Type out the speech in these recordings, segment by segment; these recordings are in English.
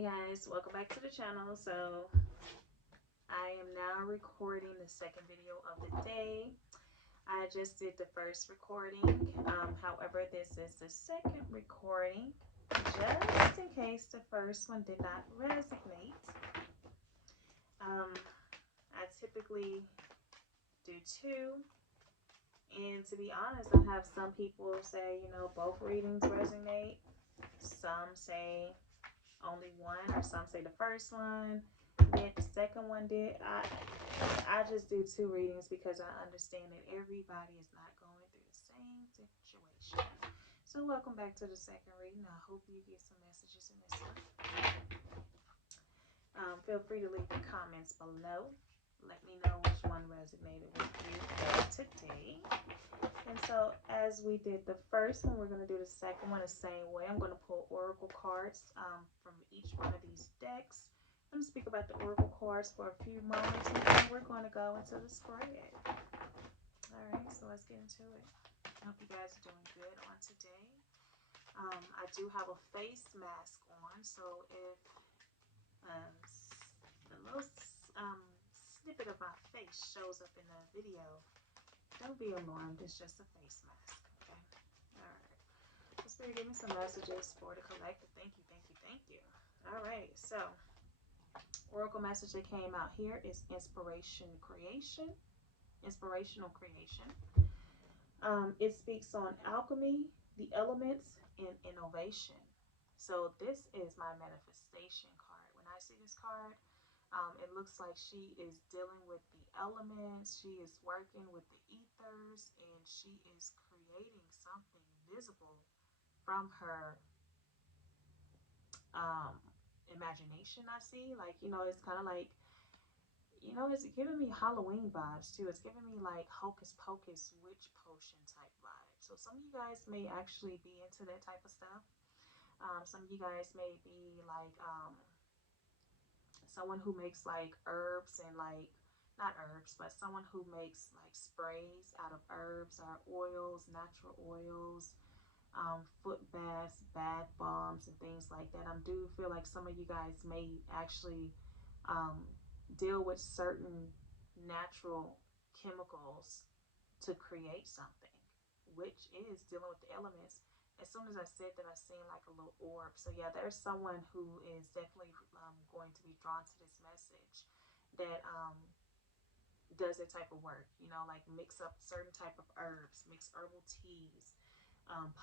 Hey guys, welcome back to the channel. So I am now recording the second video of the day. I just did the first recording. However, this is the second recording just in case the first one did not resonate. I typically do two, and to be honest, I have some people say, both readings resonate. Some say only one, or some say the first one did, the second one did. I just do two readings because I understand that everybody is not going through the same situation. So welcome back to the second reading. I hope you get some messages in this one. Feel free to leave the comments below. Let me know which one resonated with you today. And so as we did the first one, we're going to do the second one the same way. I'm going to pull oracle cards from each one of these decks. I'm going to speak about the oracle cards for a few moments, and then we're going to go into the spread. All right, so let's get into it. I hope you guys are doing good on today. I do have a face mask on, so if a little snippet of my face shows up in the video, don't be alarmed. It's just a face mask. Okay. All right. So Spirit, give me some messages for the collective. Thank you, thank you, thank you. All right. So oracle message that came out here is inspirational creation. It speaks on alchemy, the elements, and innovation. So this is my manifestation card. When I see this card, it looks like she is dealing with the elements. She is working with the ethers, and she is creating something visible from her imagination. I see, it's kind of like, it's giving me Halloween vibes too. It's giving me like hocus pocus witch potion type vibes. So some of you guys may actually be into that type of stuff. Some of you guys may be like someone who makes like herbs and like, not herbs, but someone who makes like sprays out of herbs or oils, natural oils, foot baths, bath bombs, and things like that. I do feel like some of you guys may actually deal with certain natural chemicals to create something, which is dealing with the elements. As soon as I said that, I seen like a little orb. So yeah, there's someone who is definitely going to be drawn to this message that does that type of work, like mix up certain type of herbs, mix herbal teas,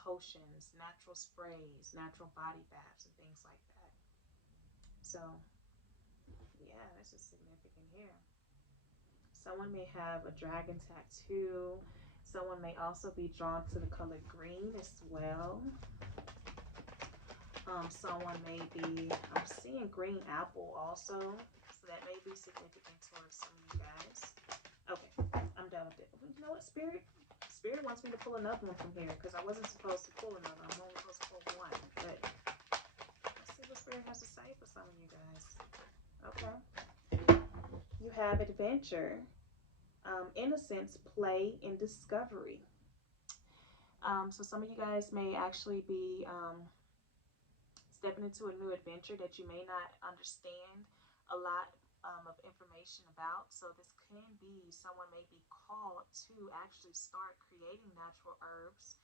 potions, natural sprays, natural body baths, and things like that. So yeah, this is significant here. Someone may have a dragon tattoo. Someone may also be drawn to the color green as well. Someone may be, I'm seeing green apple also, so that may be significant towards some of you guys. Okay, I'm done with it. You know what, Spirit wants me to pull another one from here because I wasn't supposed to pull another. I'm only supposed to pull one, but let's see what Spirit has to say for some of you guys. Okay, you have adventure, innocence, play, and discovery. So some of you guys may actually be stepping into a new adventure that you may not understand a lot of information about. So this can be, someone may be called to actually start creating natural herbs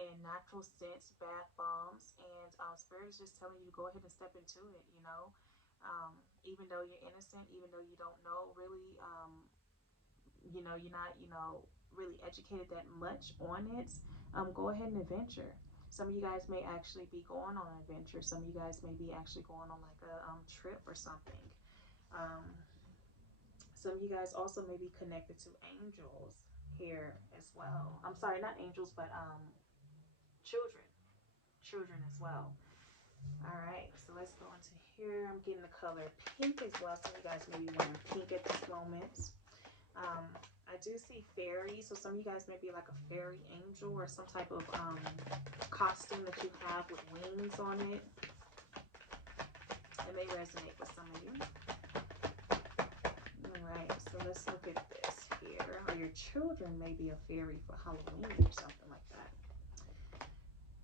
and natural scents, bath bombs, and Spirit is just telling you to go ahead and step into it. Even though you're innocent, even though you don't know really, you're not, really educated that much on it, go ahead and adventure. Some of you guys may actually be going on an adventure. Some of you guys may be actually going on like a trip or something. Some of you guys also may be connected to angels here as well. I'm sorry, not angels, but children as well. All right, so let's go into here. I'm getting the color pink as well. Some of you guys may be wearing pink at this moment. I do see fairies, so some of you guys may be like a fairy angel or some type of costume that you have with wings on it. It may resonate with some of you. Alright, so let's look at this here. Or your children may be a fairy for Halloween or something like that.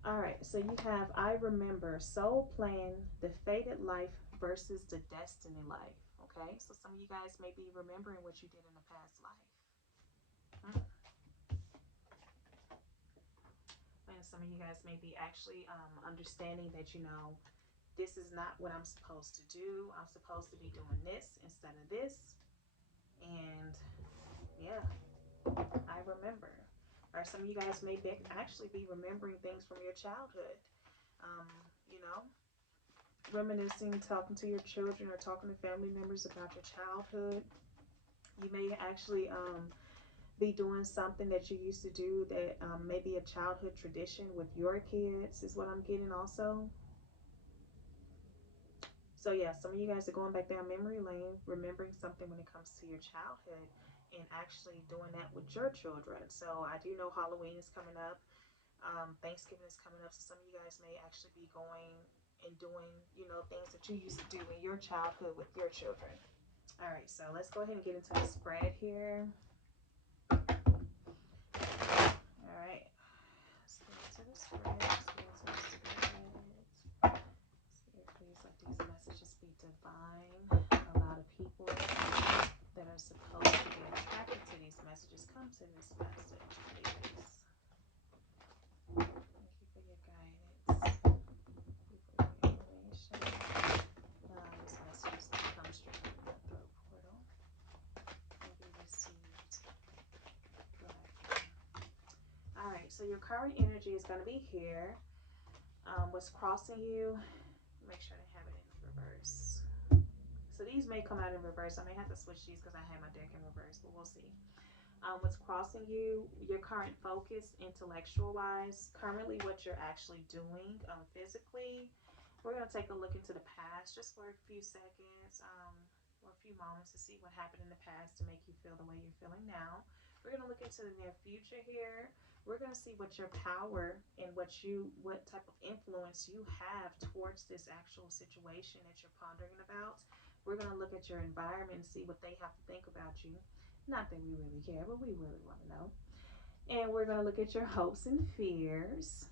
All right, so you have I remember soul plan, the fated life versus the destiny life. Okay, so some of you guys may be remembering what you did in the past life. Hmm. And some of you guys may be actually understanding that, this is not what I'm supposed to do. I'm supposed to be doing this instead of this. And yeah, I remember. Or some of you guys may actually be remembering things from your childhood. Um, you know, Reminiscing, talking to your children or talking to family members about your childhood. You may actually be doing something that you used to do that may be a childhood tradition with your kids, is what I'm getting also. So yeah, some of you guys are going back down memory lane, remembering something when it comes to your childhood and actually doing that with your children. So I do know Halloween is coming up. Thanksgiving is coming up. So some of you guys may actually be going and doing, things that you used to do in your childhood with your children. All right, so let's go ahead and get into the spread here. All right, let's get into the spread. Let's get into the spread. Spirit, please let these messages be divine. A lot of people that are supposed to be attracted to these messages come to this message, please. Thank you for your guidance. Thank you for your information. Allow these messages to come straight from the throat portal and be received what I can. All right, so your current energy is going to be here. What's crossing you? Make sure to have it in reverse. So these may come out in reverse. I may have to switch these because I have my deck in reverse, but we'll see. What's crossing you, your current focus, intellectual wise, currently what you're actually doing physically. We're going to take a look into the past just for a few seconds or a few moments to see what happened in the past to make you feel the way you're feeling now. We're going to look into the near future here. We're going to see what your power and what type of influence you have towards this actual situation that you're pondering about. We're going to look at your environment and see what they have to think about you. Not that we really care, but we really want to know. And we're going to look at your hopes and fears.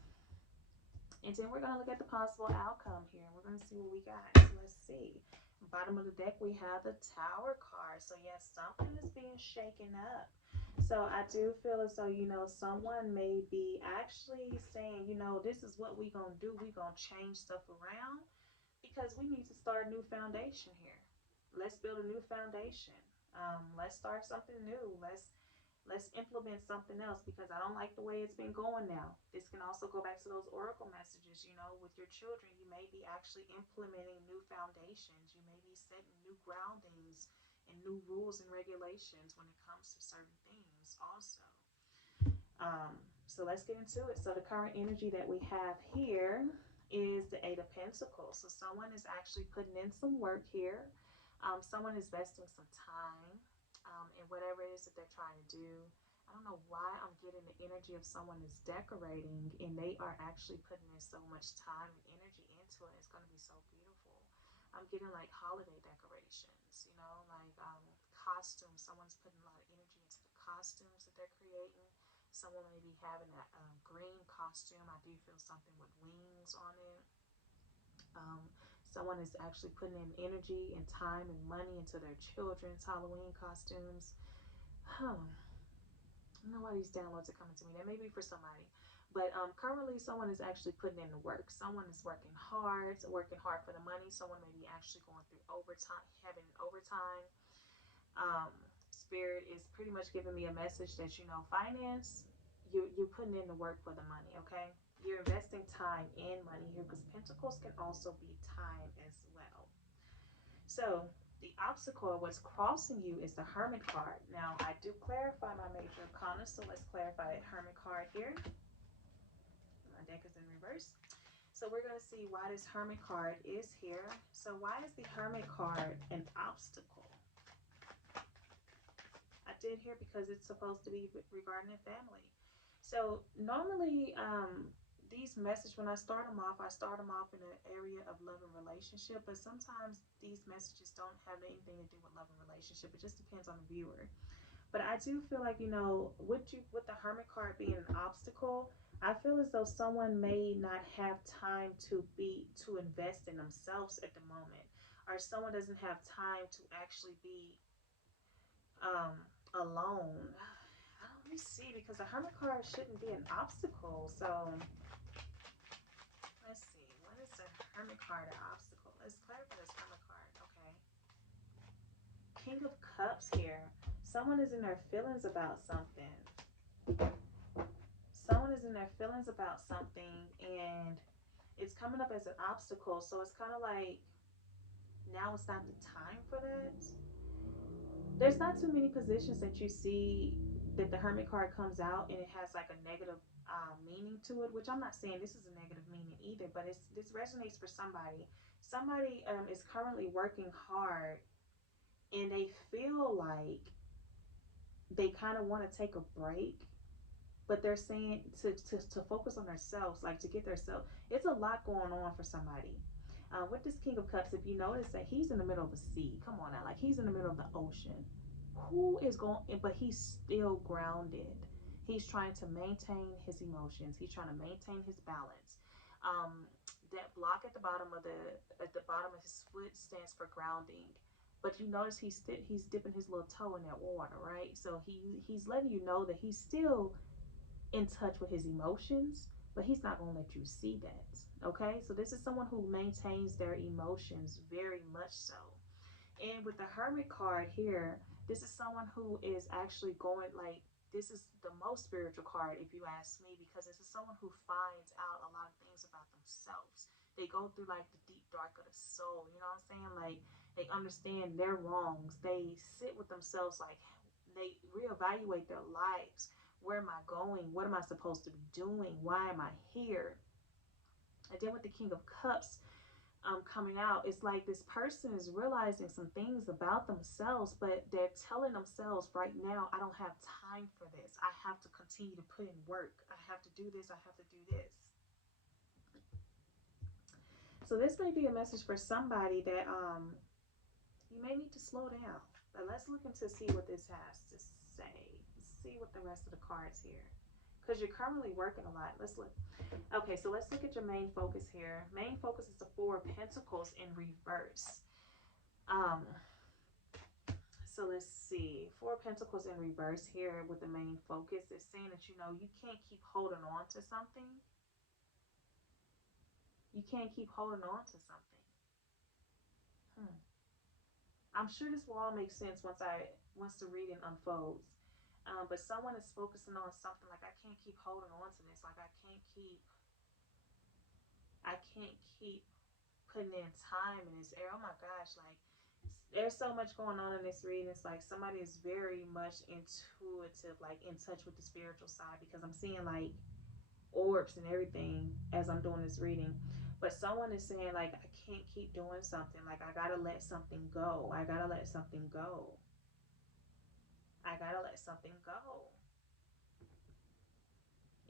And then we're going to look at the possible outcome here. And we're going to see what we got. So let's see. Bottom of the deck, we have the Tower card. So yes, something is being shaken up. So I do feel as though, someone may be actually saying, this is what we're going to do. We're going to change stuff around because we need to start a new foundation here. Let's build a new foundation. Let's start something new. Let's implement something else because I don't like the way it's been going now. This can also go back to those oracle messages, with your children. You may be actually implementing new foundations. You may be setting new groundings and new rules and regulations when it comes to certain things also. So let's get into it. So the current energy that we have here is the Eight of Pentacles. So someone is actually putting in some work here. Someone is investing some time in whatever it is that they're trying to do. I don't know why I'm getting the energy of someone is decorating and they are actually putting in so much time and energy into it. It's going to be so beautiful. I'm getting like holiday decorations, like costumes. Someone's putting a lot of energy into the costumes that they're creating. Someone may be having a green costume. I do feel something with wings on it. Um, Someone is actually putting in energy and time and money into their children's Halloween costumes. Huh. I don't know why these downloads are coming to me. That may be for somebody. But currently, someone is actually putting in the work. Someone is working hard for the money. Someone may be actually going through overtime, having overtime. Um, Spirit is pretty much giving me a message that, finance, you're putting in the work for the money, okay? You're investing time and money here because Pentacles can also be time as well. So the obstacle, what's crossing you, is the Hermit card. Now, I do clarify my major arcana, so let's clarify that Hermit card here. My deck is in reverse. So we're going to see why this Hermit card is here. So why is the Hermit card an obstacle? I did here because it's supposed to be regarding a family. So normally, these messages, when I start them off in an area of love and relationship, but sometimes these messages don't have anything to do with love and relationship. It just depends on the viewer. But I do feel like, with the Hermit card being an obstacle, I feel as though someone may not have time to invest in themselves at the moment, or someone doesn't have time to actually be um alone. Let me see, because the Hermit card shouldn't be an obstacle. So let's see, when is the Hermit card an obstacle? Let's clarify this Hermit card. Okay. King of Cups here. Someone is in their feelings about something. Someone is in their feelings about something, and it's coming up as an obstacle. So it's kind of like now it's not the time for that. There's not too many positions that you see that the Hermit card comes out and it has like a negative meaning to it, which I'm not saying this is a negative meaning either, but this resonates for somebody. Somebody is currently working hard and they feel like they kind of want to take a break, but they're saying to focus on themselves, like to get themselves. It's a lot going on for somebody. With this King of Cups, if you notice that he's in the middle of the sea, come on now, like he's in the middle of the ocean. Who is going, but he's still grounded. He's trying to maintain his emotions. He's trying to maintain his balance. That block at the bottom of his foot stands for grounding. But you notice he's dipping his little toe in that water, right? So he's letting you know that he's still in touch with his emotions, but he's not going to let you see that. Okay? So this is someone who maintains their emotions very much so. And with the Hermit card here, this is someone who is actually going like, this is the most spiritual card, if you ask me, because this is someone who finds out a lot of things about themselves. They go through like the deep dark of the soul, you know what I'm saying? Like they understand their wrongs. They sit with themselves, like they reevaluate their lives. Where am I going? What am I supposed to be doing? Why am I here? And then with the King of Cups, coming out, it's like this person is realizing some things about themselves, but they're telling themselves right now, I don't have time for this. I have to continue to put in work. I have to do this. I have to do this. So this may be a message for somebody that you may need to slow down. But let's look into see what this has to say. Let's see what the rest of the cards here. Because you're currently working a lot. Let's look. Okay, so let's look at your main focus here. Main focus is the Four of Pentacles in reverse. Um, so let's see. Four of Pentacles in reverse here with the main focus. It's saying that, you know, you can't keep holding on to something. You can't keep holding on to something. Hmm. I'm sure this will all make sense once the reading unfolds. But someone is focusing on something like, I can't keep holding on to this. Like I can't keep putting in time in this area. Oh my gosh, like there's so much going on in this reading. It's like somebody is very much intuitive, like in touch with the spiritual side, because I'm seeing like orbs and everything as I'm doing this reading. But someone is saying like, I can't keep doing something. Like I gotta let something go. I gotta let something go. I gotta let something go.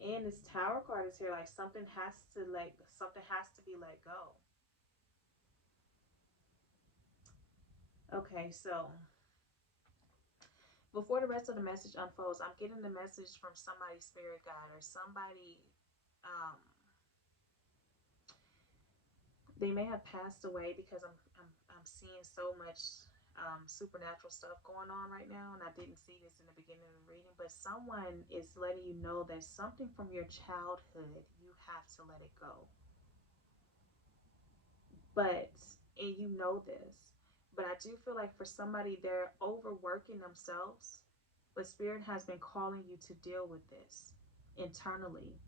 And this Tower card is here, like something has to be let go. Okay, so before the rest of the message unfolds, I'm getting the message from somebody's spirit guide or somebody. Um, they may have passed away, because I'm seeing so much supernatural stuff going on right now, and I didn't see this in the beginning of the reading. But someone is letting you know that something from your childhood, you have to let it go. But and you know this, but I do feel like for somebody, they're overworking themselves, but spirit has been calling you to deal with this internally,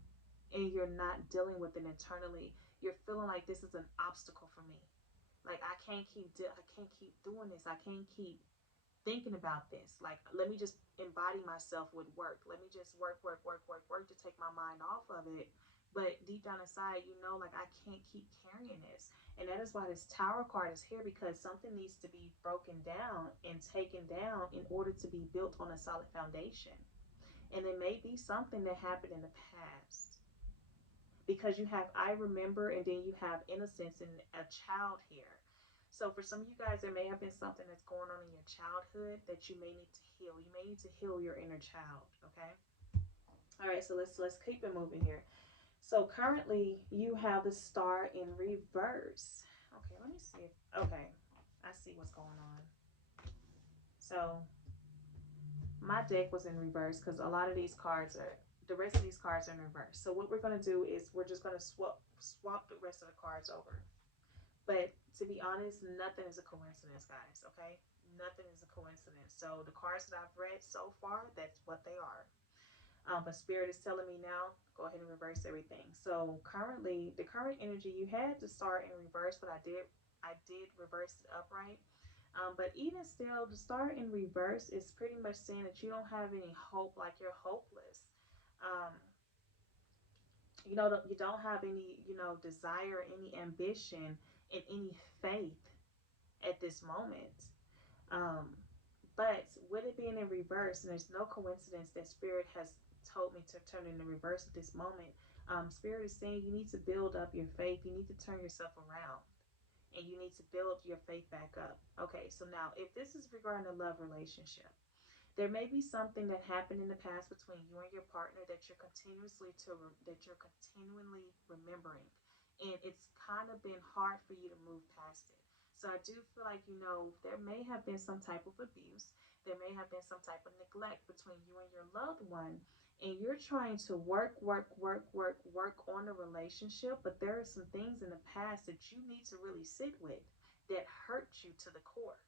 and you're not dealing with it internally. You're feeling like this is an obstacle for me. Like I can't keep doing this. I can't keep thinking about this. Like, let me just embody myself with work. Let me just work to take my mind off of it. But deep down inside, you know, like I can't keep carrying this. And that is why this Tower card is here, because something needs to be broken down and taken down in order to be built on a solid foundation. And it may be something that happened in the past, because you have I remember, and then you have innocence and a child here. So for some of you guys, there may have been something that's going on in your childhood that you may need to heal. You may need to heal your inner child, okay? All right, so let's keep it moving here. So currently you have the star in reverse. Okay, let me see. Okay, I see what's going on. So my deck was in reverse because a lot of these cards are, the rest of these cards are in reverse. So what we're gonna do is we're just gonna swap the rest of the cards over. But to be honest, nothing is a coincidence, guys. Okay, nothing is a coincidence. So the cards that I've read so far, that's what they are. But Spirit is telling me now, go ahead and reverse everything. So currently, the current energy you had to start in reverse, but I did reverse it upright. But even still, the star in reverse is pretty much saying that you don't have any hope, like you're hopeless. Um, you don't have any, desire, any ambition, and any faith at this moment. Um, but with it being in reverse, and there's no coincidence that Spirit has told me to turn in the reverse at this moment. Spirit is saying you need to build up your faith. You need to turn yourself around, and you need to build your faith back up. Okay, so now if this is regarding a love relationship, there may be something that happened in the past between you and your partner that you're continually remembering, and it's kind of been hard for you to move past it. So I do feel like there may have been some type of abuse, there may have been some type of neglect between you and your loved one, and you're trying to work on the relationship, but there are some things in the past that you need to really sit with that hurt you to the core.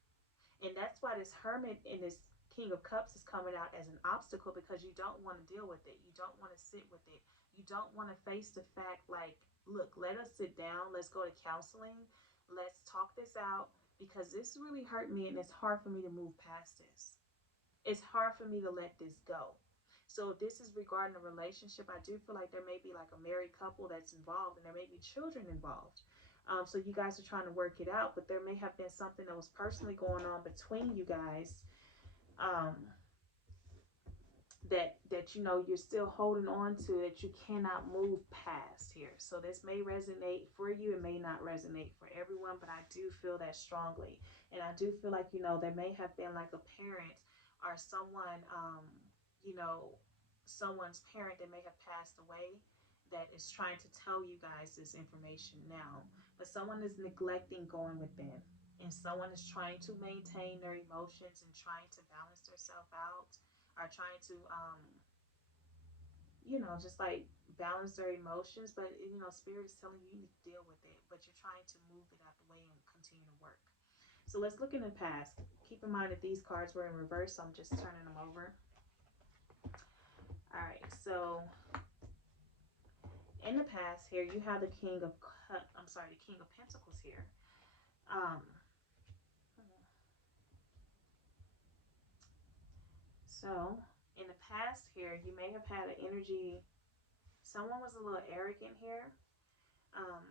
And that's why this Hermit and this King of Cups is coming out as an obstacle, because you don't want to deal with it. You don't want to sit with it. You don't want to face the fact, like, look, let us sit down. Let's go to counseling. Let's talk this out, because this really hurt me and it's hard for me to move past this. It's hard for me to let this go. So if this is regarding a relationship, I do feel like there may be like a married couple that's involved, and there may be children involved. So you guys are trying to work it out, but there may have been something that was personally going on between you guys, um, that you're still holding on to, that you cannot move past here. So this may resonate for you, it may not resonate for everyone, but I do feel that strongly. And I do feel like there may have been like a parent or someone, you know someone's parent that may have passed away, that is trying to tell you guys this information now. But someone is neglecting going within, and someone is trying to maintain their emotions and trying to balance themselves out, are trying to just like balance their emotions, but Spirit is telling you, you need to deal with it, but you're trying to move it out the way and continue to work. So let's look in the past. Keep in mind that these cards were in reverse, so I'm just turning them over. All right, so in the past here, you have the the King of Pentacles here. um so in the past here, you may have had an energy, someone was a little arrogant here. um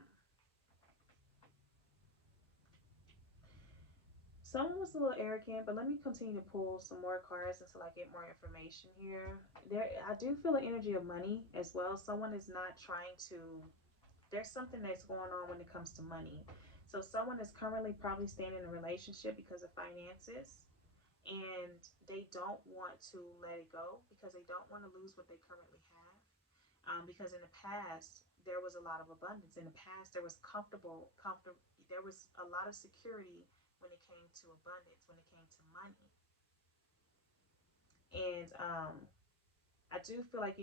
Someone was a little arrogant, but let me continue to pull some more cards until I get more information here. I do feel an energy of money as well. Someone is not trying to, there's something that's going on when it comes to money. So someone is currently probably staying in a relationship because of finances, and they don't want to let it go because they don't want to lose what they currently have. Because in the past there was a lot of abundance. In the past there was comfortable. There was a lot of security when it came to abundance, when it came to money. And I do feel like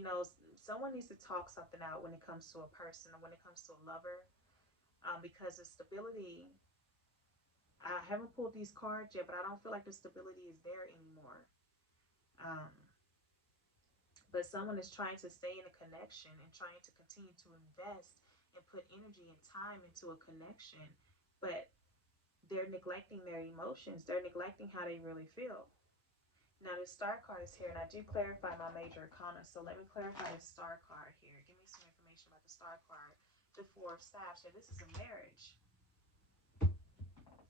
someone needs to talk something out when it comes to a person or when it comes to a lover, because the stability. I haven't pulled these cards yet, but I don't feel like the stability is there anymore. Um, but someone is trying to stay in a connection and trying to continue to invest and put energy and time into a connection, but they're neglecting their emotions. They're neglecting how they really feel. Now, this star card is here, and I do clarify my major arcana. So let me clarify this star card here. Give me some information about the star card. The Four of Staffs. So this is a marriage.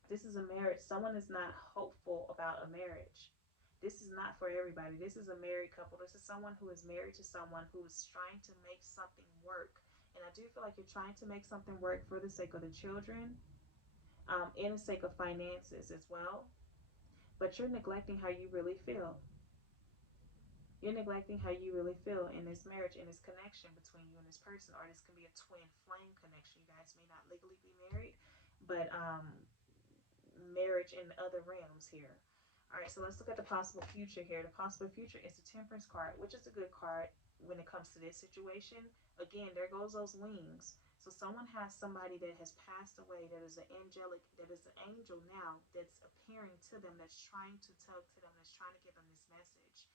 This is a marriage. Someone is not hopeful about a marriage. This is not for everybody. This is a married couple. This is someone who is married to someone who is trying to make something work. And I do feel like you're trying to make something work for the sake of the children, and the sake of finances as well. But you're neglecting how you really feel. You're neglecting how you really feel in this marriage, in this connection between you and this person, or this can be a twin flame connection. You guys may not legally be married, but marriage in other realms here. All right, so let's look at the possible future here. The possible future is the Temperance card, which is a good card when it comes to this situation. Again, there goes those wings. So someone has somebody that has passed away, that is an angelic, that is an angel now, that's appearing to them, that's trying to tug to them, that's trying to give them this message.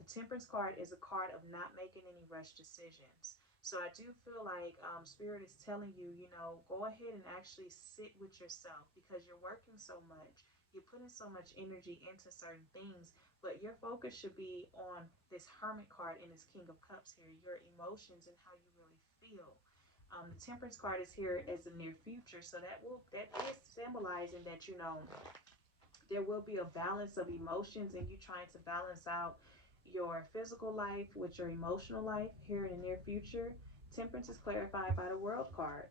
The Temperance card is a card of not making any rush decisions. So I do feel like Spirit is telling you, you know, go ahead and actually sit with yourself because you're working so much. You're putting so much energy into certain things, but your focus should be on this Hermit card and this King of Cups here, your emotions and how you really feel. The Temperance card is here as the near future, so that is symbolizing that, you know, there will be a balance of emotions and you trying to balance out your physical life with your emotional life here in the near future. Temperance is clarified by the World card.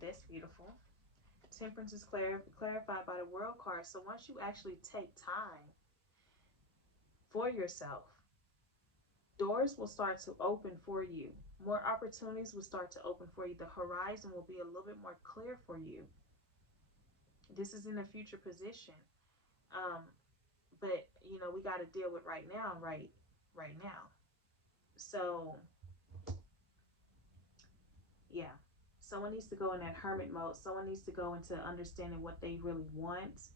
That's beautiful. Temperance is clarified by the World card. So once you actually take time for yourself, doors will start to open for you. More opportunities will start to open for you. The horizon will be a little bit more clear for you. This is in a future position. Um, but you know, we got to deal with right now. So yeah, someone needs to go in that hermit mode. Someone needs to go into understanding what they really want,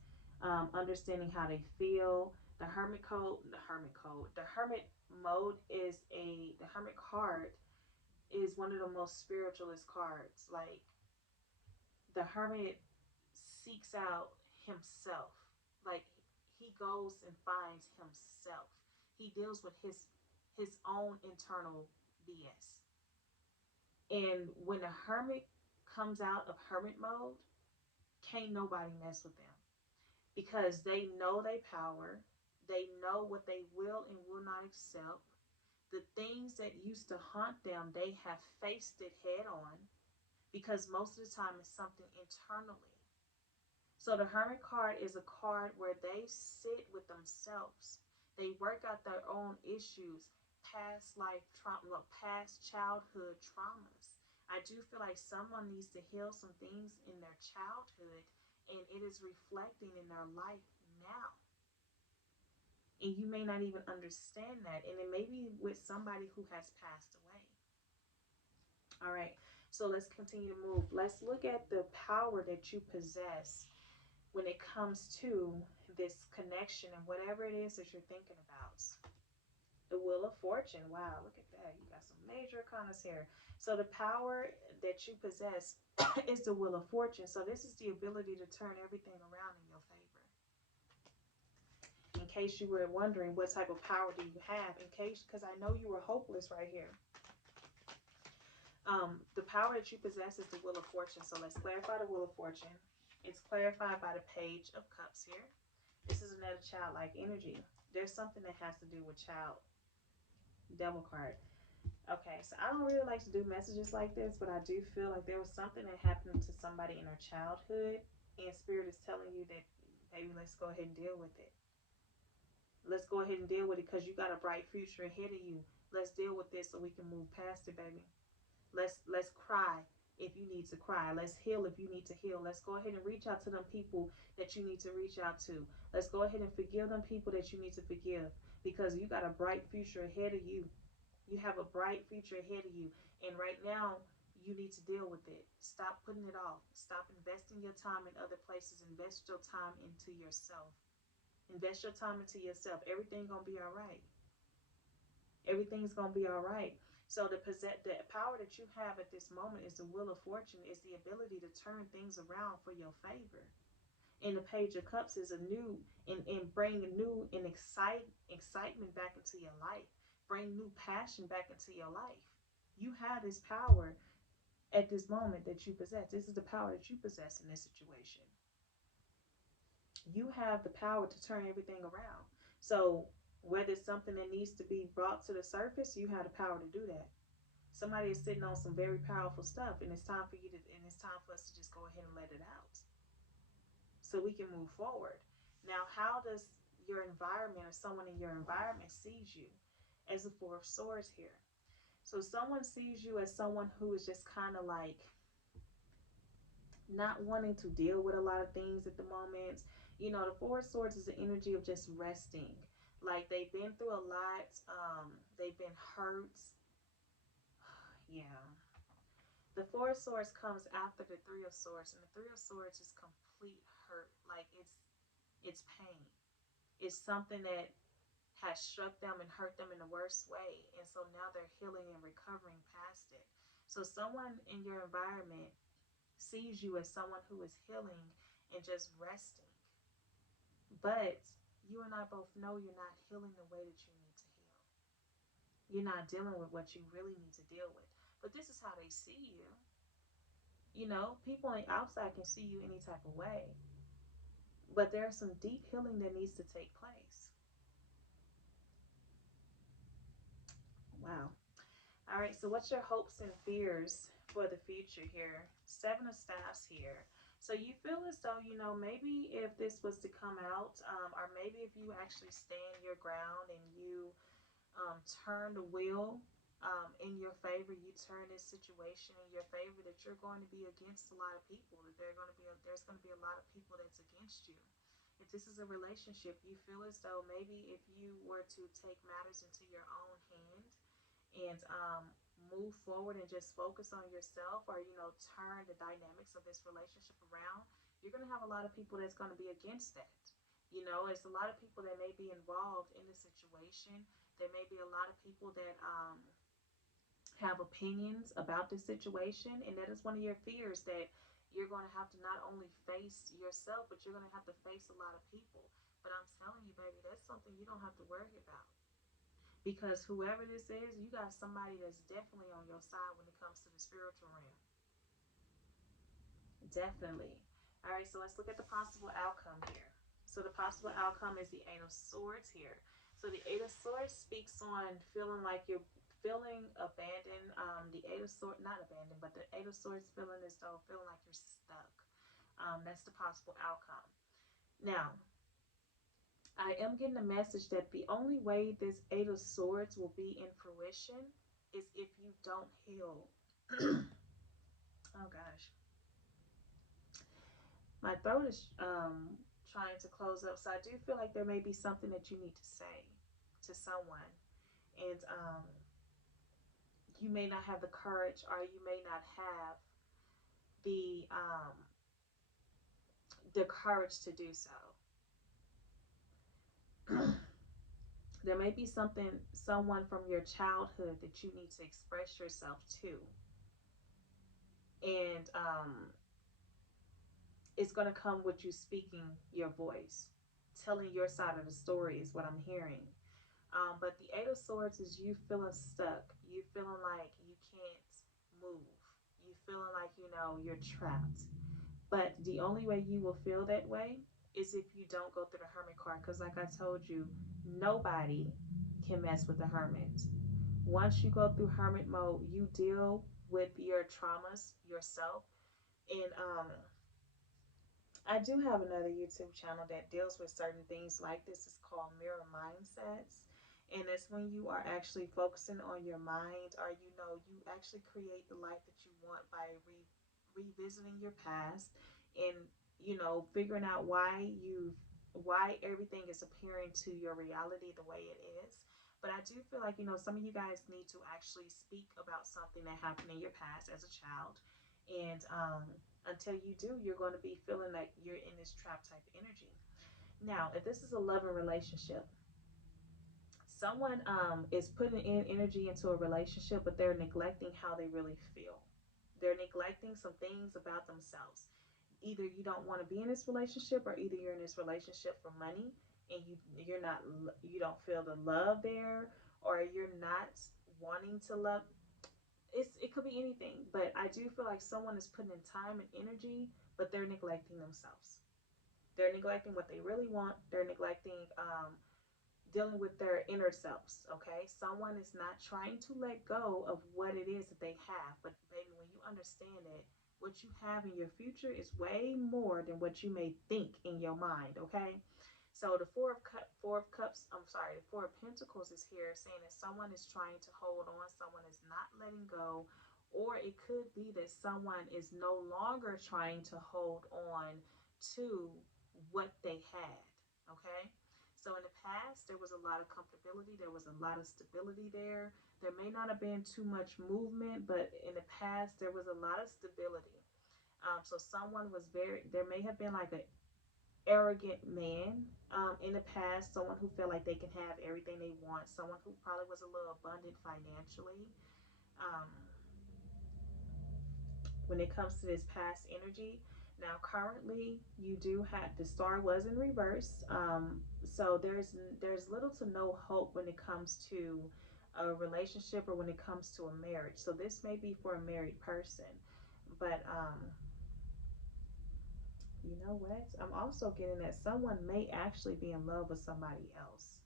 understanding how they feel. The hermit mode is the hermit card is one of the most spiritualist cards. Like the hermit seeks out himself. Like he goes and finds himself. He deals with his own internal BS. And when a hermit comes out of hermit mode, can't nobody mess with them because they know their power. They know what they will and will not accept. The things that used to haunt them, they have faced it head on because most of the time it's something internally. So the Hermit card is a card where they sit with themselves. They work out their own issues, past life trauma, past childhood traumas. I do feel like someone needs to heal some things in their childhood and it is reflecting in their life now. And you may not even understand that. And it may be with somebody who has passed away. All right. So let's continue to move. Let's look at the power that you possess when it comes to this connection and whatever it is that you're thinking about. The Wheel of Fortune. Wow, look at that. You got some major comments here. So the power that you possess is the Wheel of Fortune. So this is the ability to turn everything around in your favor. In case you were wondering what type of power do you have, because I know you were hopeless right here. The power that you possess is the Wheel of Fortune. So let's clarify the Wheel of Fortune. It's clarified by the Page of Cups here. This is another childlike energy. There's something that has to do with child. Devil card. Okay, so I don't really like to do messages like this, but I do feel like there was something that happened to somebody in their childhood, and Spirit is telling you that, baby, let's go ahead and deal with it. Let's go ahead and deal with it because you got a bright future ahead of you. Let's deal with this so we can move past it, baby. Let's cry if you need to cry. Let's heal if you need to heal. Let's go ahead and reach out to them people that you need to reach out to. Let's go ahead and forgive them people that you need to forgive because you got a bright future ahead of you. You have a bright future ahead of you. And right now, you need to deal with it. Stop putting it off. Stop investing your time in other places. Invest your time into yourself. Invest your time into yourself. Everything's going to be all right. Everything's going to be all right. So the power that you have at this moment is the Wheel of Fortune, is the ability to turn things around for your favor. And the Page of Cups is a new and bring a new and excitement back into your life. Bring new passion back into your life. You have this power at this moment that you possess. This is the power that you possess in this situation. You have the power to turn everything around. So whether it's something that needs to be brought to the surface, you have the power to do that. Somebody is sitting on some very powerful stuff, and it's time for you to, and it's time for us to just go ahead and let it out so we can move forward. Now, how does your environment or someone in your environment sees you as the Four of Swords here. So someone sees you as someone who is just kind of like not wanting to deal with a lot of things at the moment. You know, the Four of Swords is the energy of just resting. Like they've been through a lot. They've been hurt. Yeah. The Four of Swords comes after the Three of Swords, and the Three of Swords is complete hurt. Like it's pain. It's something that has struck them and hurt them in the worst way. And so now they're healing and recovering past it. So someone in your environment sees you as someone who is healing and just resting. But you and I both know you're not healing the way that you need to heal. You're not dealing with what you really need to deal with. But this is how they see you. You know, people on the outside can see you any type of way. But there's some deep healing that needs to take place. Wow. All right, so what's your hopes and fears for the future here? Seven of Staffs here. So you feel as though, you know, maybe if this was to come out, or maybe if you actually stand your ground and you turn the wheel in your favor, you turn this situation in your favor, that you're going to be against a lot of people, that there's going to be a lot of people that's against you. If this is a relationship, you feel as though maybe if you were to take matters into your own hand and move forward and just focus on yourself, or you know, turn the dynamics of this relationship around, you're going to have a lot of people that's going to be against that. You know, it's a lot of people that may be involved in the situation. There may be a lot of people that have opinions about this situation, and that is one of your fears, that you're going to have to not only face yourself, but you're going to have to face a lot of people. But I'm telling you, baby, that's something you don't have to worry about, because whoever this is, you got somebody that's definitely on your side when it comes to the spiritual realm. Definitely. All right, so let's look at the possible outcome here. So the possible outcome is the Eight of Swords here. So the Eight of Swords speaks on feeling like you're feeling abandoned. The Eight of Swords, not abandoned, but the Eight of Swords feeling as though feeling like you're stuck. That's the possible outcome. Now, I am getting a message that the only way this Eight of Swords will be in fruition is if you don't heal. Oh gosh, my throat is trying to close up, so I do feel like there may be something that you need to say to someone, and you may not have the courage, or you may not have the um, the courage to do so. There may be someone from your childhood that you need to express yourself to, and it's going to come with you speaking your voice, telling your side of the story is what I'm hearing. But the Eight of Swords is you feeling stuck, you feeling like you can't move, you feeling like, you know, you're trapped. But the only way you will feel that way is if you don't go through the Hermit card, because like I told you, nobody can mess with the Hermit. Once you go through Hermit mode, you deal with your traumas yourself. And I do have another YouTube channel that deals with certain things like this. It's called Mirror Mindsets. And it's when you are actually focusing on your mind, or you know, you actually create the life that you want by revisiting your past, and you know, figuring out why everything is appearing to your reality the way it is. But I do feel like, you know, some of you guys need to actually speak about something that happened in your past as a child, and until you do, you're going to be feeling like you're in this trap type energy. Now, if this is a loving relationship, someone is putting in energy into a relationship, but they're neglecting how they really feel. They're neglecting some things about themselves. Either you don't want to be in this relationship, or either you're in this relationship for money, and you're not, you don't feel the love there, or you're not wanting to love. It could be anything, but I do feel like someone is putting in time and energy, but they're neglecting themselves. They're neglecting what they really want. They're neglecting dealing with their inner selves. Okay, someone is not trying to let go of what it is that they have. But baby, when you understand that what you have in your future is way more than what you may think in your mind. Okay, So the Four of Cups, I'm sorry, the Four of Pentacles is here saying that someone is trying to hold on, someone is not letting go, or it could be that someone is no longer trying to hold on to what they had. Okay? So in the past, there was a lot of comfortability, there was a lot of stability there. There may not have been too much movement, but in the past, there was a lot of stability. So someone was there may have been like an arrogant man in the past, someone who felt like they can have everything they want, someone who probably was a little abundant financially. Um, when it comes to this past energy, now currently you do have the star was in reverse, so there's little to no hope when it comes to a relationship or when it comes to a marriage. So this may be for a married person, but you know what? I'm also getting that someone may actually be in love with somebody else.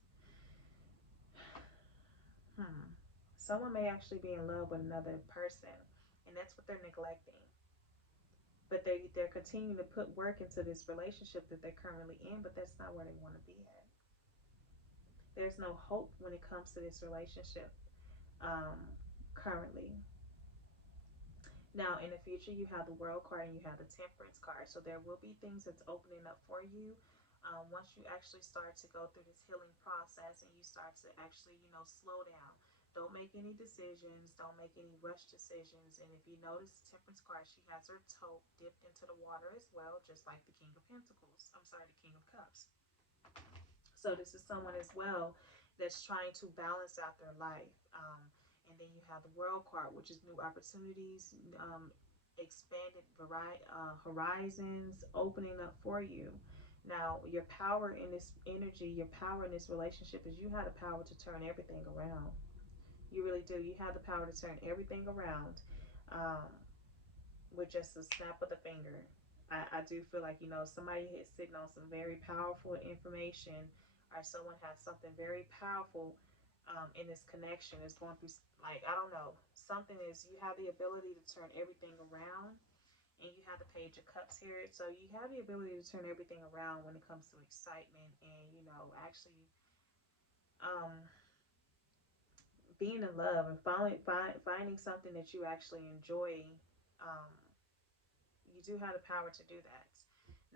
Hmm. Someone may actually be in love with another person, and that's what they're neglecting. But they're continuing to put work into this relationship that they're currently in, but that's not where they want to be at. There's no hope when it comes to this relationship um, currently. Now, in the future, you have the World card and you have the Temperance card. So there will be things that's opening up for you once you actually start to go through this healing process and you start to actually, slow down. Don't make any decisions. Don't make any rush decisions. And if you notice the Temperance card, she has her toe dipped into the water as well, just like the King of Pentacles. I'm sorry, the King of Cups. So this is someone as well that's trying to balance out their life. And then you have the World card, which is new opportunities, expanded horizons, opening up for you. Now, your power in this energy, your power in this relationship is you have the power to turn everything around. You really do. You have the power to turn everything around. Um, with just a snap of the finger. I do feel like, somebody is sitting on some very powerful information, or someone has something very powerful in this connection is going through, like, I don't know, something is, you have the ability to turn everything around, and you have the Page of Cups here. So you have the ability to turn everything around when it comes to excitement and, actually um, being in love and finding something that you actually enjoy. Um, you do have the power to do that.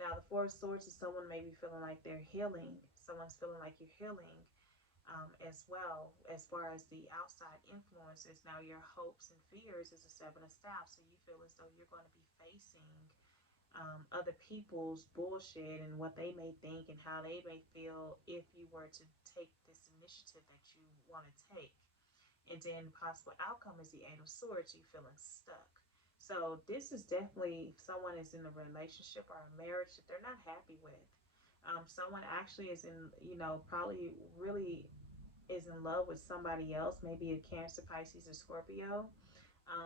Now, the Four of Swords is someone maybe feeling like they're healing. Someone's feeling like you're healing as well, as far as the outside influences. Now, your hopes and fears is a Seven of Staffs. So you feel as though you're going to be facing other people's bullshit and what they may think and how they may feel if you were to take this initiative that you want to take. And then the possible outcome is the Eight of Swords, you feeling stuck. So this is definitely someone is in a relationship or a marriage that they're not happy with. Someone actually is in, probably really is in love with somebody else, maybe a Cancer, Pisces, or Scorpio.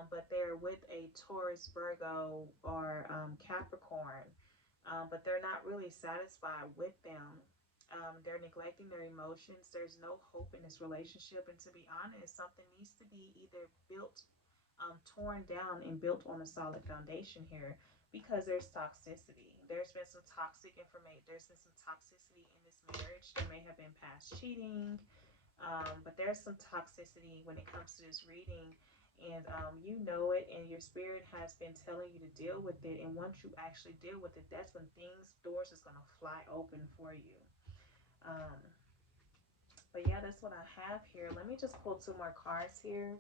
But they're with a Taurus, Virgo, or Capricorn. But they're not really satisfied with them. They're neglecting their emotions. There's no hope in this relationship. And to be honest, something needs to be either built, torn down, and built on a solid foundation here because there's toxicity. There's been some toxic information. There's been some toxicity in this marriage. There may have been past cheating, but there's some toxicity when it comes to this reading. And you know it, and your spirit has been telling you to deal with it. And once you actually deal with it, that's when doors is going to fly open for you. Um, but yeah, that's what I have here. Let me just pull two more cards here.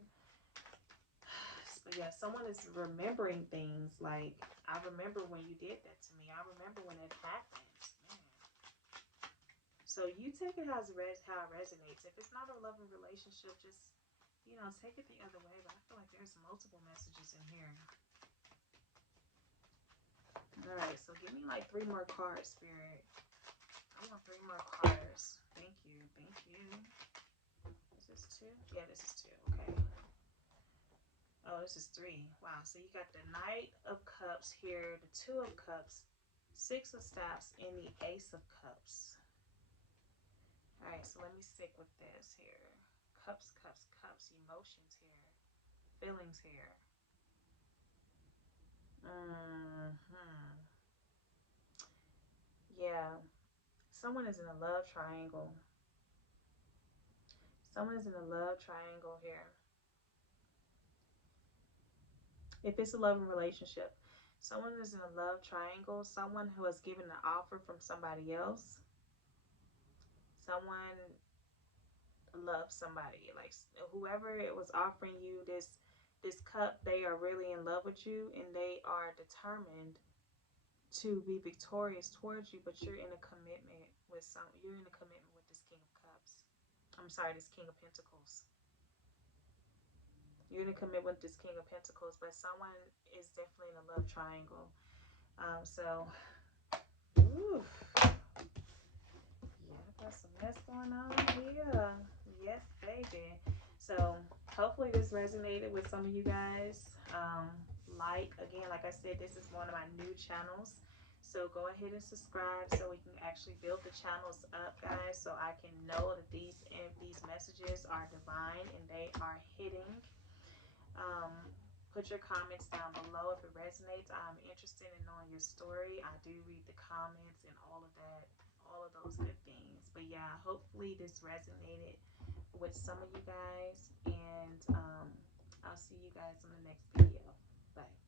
But yeah, someone is remembering things like, I remember when you did that to me. I remember when it happened. Man. So you take it how it resonates. If it's not a loving relationship, just, take it the other way. But I feel like there's multiple messages in here. All right, so give me like three more cards, Spirit. I want three more cards. Thank you. Thank you. Is this two? Yeah, this is two. Okay. Oh, this is three. Wow. So you got the Knight of Cups here, the Two of Cups, Six of Staffs, and the Ace of Cups. All right, so let me stick with this here. Cups, cups, cups. Emotions here. Feelings here. Yeah. Someone is in a love triangle. Someone is in a love triangle here. If it's a loving relationship, someone is in a love triangle. Someone who has given an offer from somebody else. Someone loves somebody. Like whoever it was offering you this cup, they are really in love with you and they are determined to be victorious towards you, but you're in a commitment with this King of Cups. I'm sorry, this King of Pentacles. You're in a commitment with this King of Pentacles, but someone is definitely in a love triangle. So, ooh, yeah, I got some mess going on here. Yes, baby. So, hopefully this resonated with some of you guys. Like I said, this is one of my new channels. So go ahead and subscribe so we can actually build the channels up, guys, so I can know that these messages are divine and they are hitting. Put your comments down below if it resonates. I'm interested in knowing your story. I do read the comments and all of that, all of those good things. But yeah, hopefully this resonated with some of you guys, and I'll see you guys in the next video. Bye.